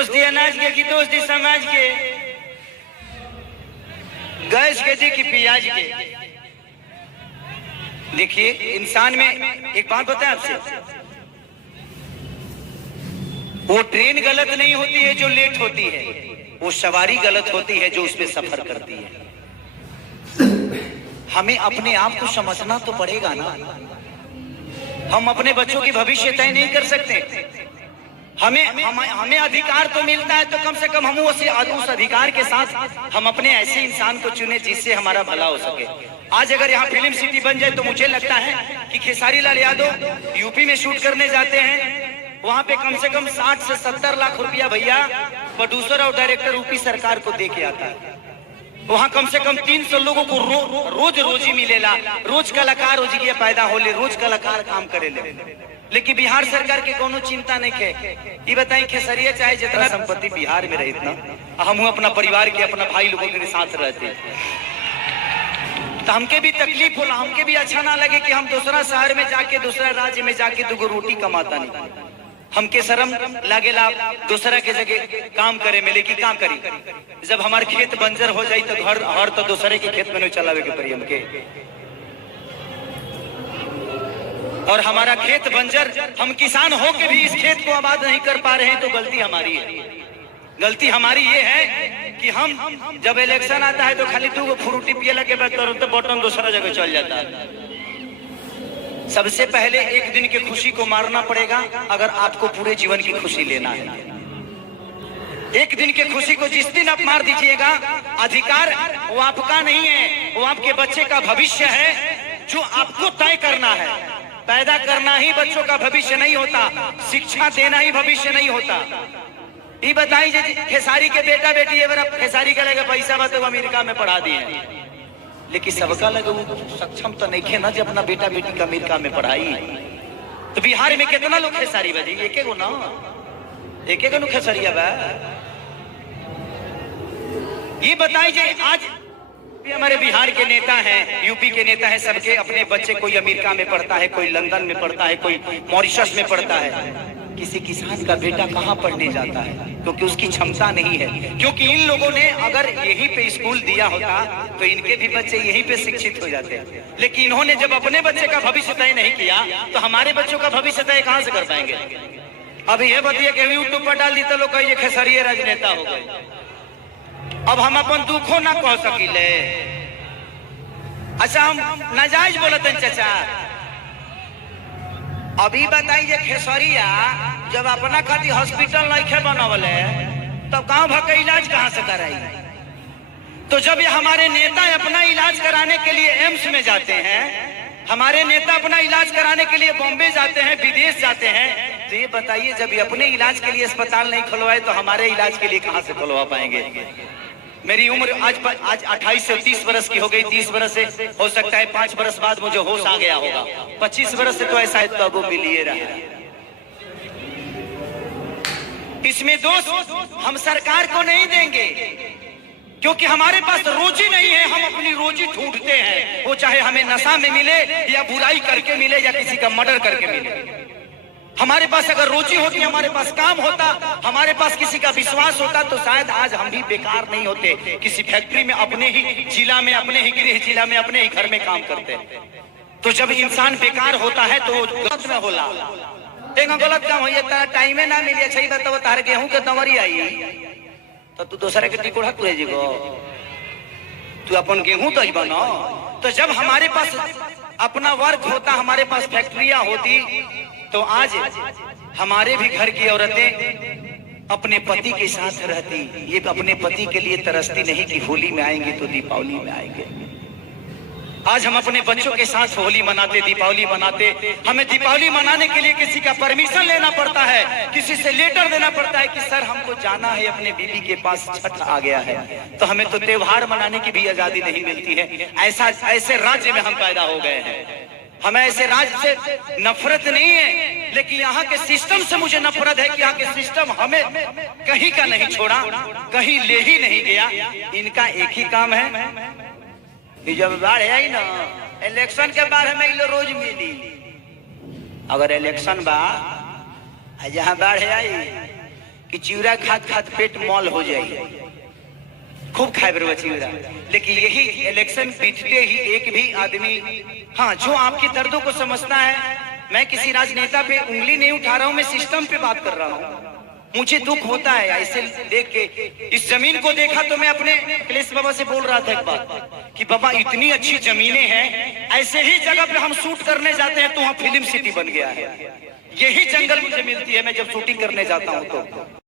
दोष दी अनाज के कि दोष दी समाज के, गैस के दी कि प्याज के। देखिए इंसान में एक बात बताएं आपसे, वो ट्रेन गलत नहीं होती है जो लेट होती है, वो सवारी गलत होती है जो उस पर सफर करती है। हमें अपने आप को समझना तो पड़ेगा ना। हम अपने बच्चों की भविष्य तय नहीं कर सकते। हमें अधिकार तो मिलता है, तो कम से कम हम उस अधिकार के साथ हम अपने ऐसे इंसान को चुने जिससे हमारा भला हो सके। आज अगर यहाँ फिल्म सिटी बन जाए तो मुझे लगता है कि खेसारी लाल यादव यूपी में शूट करने जाते हैं, वहां पे कम से कम 60 से 70 लाख रुपया भैया प्रोड्यूसर और डायरेक्टर यूपी सरकार को दे के आता है। वहां कम से कम 300 लोगों को रोज रोजी मिलेला, रोज कलाकार रोजी पैदा होले, रोज कलाकार काम करेले। लेकिन बिहार सरकार के कोनो चिंता नहीं है। ये बताई खेसरिया चाहे जितना संपत्ति बिहार में रहे, इतना हम अपना परिवार के अपना भाई लोगों के साथ रहते, तो हमके भी तकलीफ होला, हमके भी अच्छा ना लगे कि हम दूसरा शहर में जाके दूसरा राज्य में जाके 2 रोटी कमाता नहीं। हमके शर्म लागेला दूसरा के जगह काम करे मिले कि काम करी। जब हमारे खेत बंजर हो जाए तो घर हर तो दूसरे के खेत में नहीं चलावे के पड़ी हमके, और हमारा खेत बंजर, हम किसान हो के भी इस खेत को आबाद नहीं कर पा रहे हैं, तो गलती हमारी है। गलती हमारी ये है कि हम जब इलेक्शन आता है तो खाली 2 फ्रूटी पियला के बाद तो बटन दूसरा जगह चल जाता है। सबसे पहले एक दिन की खुशी को मारना पड़ेगा अगर आपको पूरे जीवन की खुशी लेना है। एक दिन की खुशी को जिस दिन आप मार दीजिएगा, अधिकार वो आपका नहीं है, वो आपके बच्चे का भविष्य है जो आपको तय करना है। पैदा करना ही बच्चों का भविष्य नहीं होता, शिक्षा देना ही भविष्य नहीं होता। ये बताइए खेसारी के बेटा बेटी खेसारी का लगे पैसा बा तो अमेरिका में पढ़ा दिए, लेकिन सबका लगे वो सक्षम तो नहीं खे ना जो अपना बेटा बेटी का अमेरिका में पढ़ाई। तो बिहार में कितना लोग खेसारी बजे, एक गो ना, एक लोग खेसरिया बा। ये बताइए आज हमारे बिहार के नेता हैं, यूपी के नेता हैं, सबके अपने बच्चे कोई अमेरिका में पढ़ता है, कोई लंदन में पढ़ता है, कोई मॉरिशस में पढ़ता है। किसी किसान का बेटा कहाँ पढ़ने जाता है? क्योंकि उसकी क्षमता नहीं है। क्योंकि इन लोगों ने अगर यहीं पे स्कूल दिया होता तो इनके भी बच्चे यहीं पे शिक्षित हो जाते, लेकिन इन्होंने जब अपने बच्चे का भविष्य तय नहीं किया तो हमारे बच्चों का भविष्य तय कहाँ से कर पाएंगे? अभी ये बताइए कि यूट्यूब पर डाल दी तो लोग कहिए खेसरिया राजनेता हो गए। अब हम अपन दुखो ना कह सकीले। अच्छा हम नाजायज बोलते हैं चाचा। अभी बताइए खेसरिया जब अपना खातिर हॉस्पिटल नहीं बनवले तब गांव भर का इलाज कहां से कराई? तो जब ये हमारे नेता अपना इलाज कराने के लिए एम्स में जाते हैं, हमारे नेता अपना इलाज कराने के लिए बॉम्बे जाते हैं, विदेश जाते हैं, तो ये बताइए जब ये अपने इलाज के लिए अस्पताल नहीं खुलवाए तो हमारे इलाज के लिए कहां से खुलवा पाएंगे? मेरी उम्र आज 28 से 30 बरस की हो गई। 30 बरस से हो सकता है 5 बरस बाद मुझे होश आ गया होगा। 25 बरस से तो ऐसा है तो अब वो मिलिए रहा। इसमें दोष हम सरकार को नहीं देंगे, क्योंकि हमारे पास रोजी नहीं है। हम अपनी रोजी ढूंढते हैं, वो चाहे हमें नशा में मिले या बुराई करके मिले या किसी का मर्डर करके मिले। हमारे पास अगर रोजी होती, हमारे पास काम होता, हमारे पास किसी का विश्वास होता, तो शायद आज हम भी बेकार नहीं होते। किसी फैक्ट्री में अपने ही जिला में, अपने ही गृह जिला में, अपने ही घर में काम करते। तो जब इंसान बेकार होता है तो गलत में होला। एक गलत काम हो टाइमे ना मिले। अच्छा बताओ तार गेहूं के दवरी आई तो तू दूसरे के टिकोड़ा तुरे जीवो, तू अपन गेहूं तो बनो। तो जब हमारे पास अपना वर्क होता, हमारे पास फैक्ट्रियां होती, तो आज हमारे भी घर की औरतें अपने पति के साथ रहती। ये अपने पति के लिए तरसती नहीं कि होली में आएंगे तो दीपावली में आएंगे। आज हम अपने बच्चों के साथ होली मनाते, दीपावली मनाते। हमें दीपावली मनाने के लिए किसी का परमिशन लेना पड़ता है, किसी से लेटर देना पड़ता है कि सर हमको जाना है, अपने बीवी के पास छठ आ गया है। तो हमें तो त्योहार मनाने की भी आजादी नहीं मिलती है। ऐसे राज्य में हम पैदा हो गए हैं। हमें ऐसे राज्य से नफरत नहीं है, लेकिन यहाँ के सिस्टम से मुझे नफरत है कि यहाँ के सिस्टम हमें कहीं का नहीं छोड़ा, कहीं ले ही नहीं गया। इनका एक ही काम है कि जब बाढ़ आई ना, इलेक्शन के बाद हमें लो रोज मिली। अगर इलेक्शन बा जहाँ बाढ़ आई कि चिवड़ा खात खात पेट मॉल हो जाए, खूब खाए बरवा चिवड़ा। लेकिन यही इलेक्शन बीतते ही एक भी आदमी, हाँ, जो आपके दर्दों को समझता है, मैं किसी राजनेता पे उंगली नहीं उठा रहा हूं, मैं सिस्टम पे बात कर रहा हूं। मुझे दुख होता है ऐसे देख के। इस जमीन को देखा तो मैं अपने अखिलेश बाबा से बोल रहा था एक बात कि बाबा इतनी अच्छी जमीनें हैं, ऐसे ही जगह पे हम शूट करने जाते हैं तो वहां फिल्म सिटी बन गया है। यही जंगल मुझे मिलती है मैं जब शूटिंग करने जाता हूं तो।